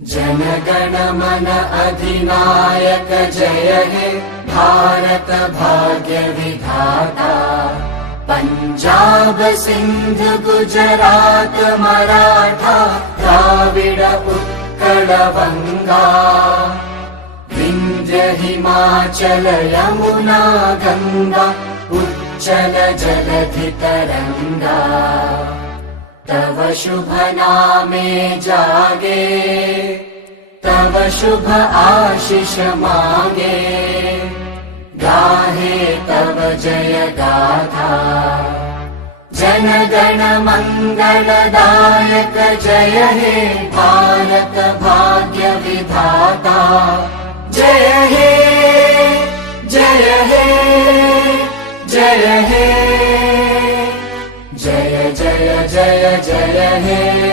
जनगण मन अधिनायक जय हे भारत भाग्य विधाता। पंजाब सिंध गुजरात मराठा द्राविड उत्कल बंगा। विंध्य हिमाचल यमुना गंगा उच्चल जलधि तरंगा। तव शुभ नामे जागे तव शुभ आशीष मांगे। गाहे तव जय गाथा जन गण मंगलदायक जय हे भारत भाग्य विधाता। जय हे जय हे जय हे जय जय जय जय हे।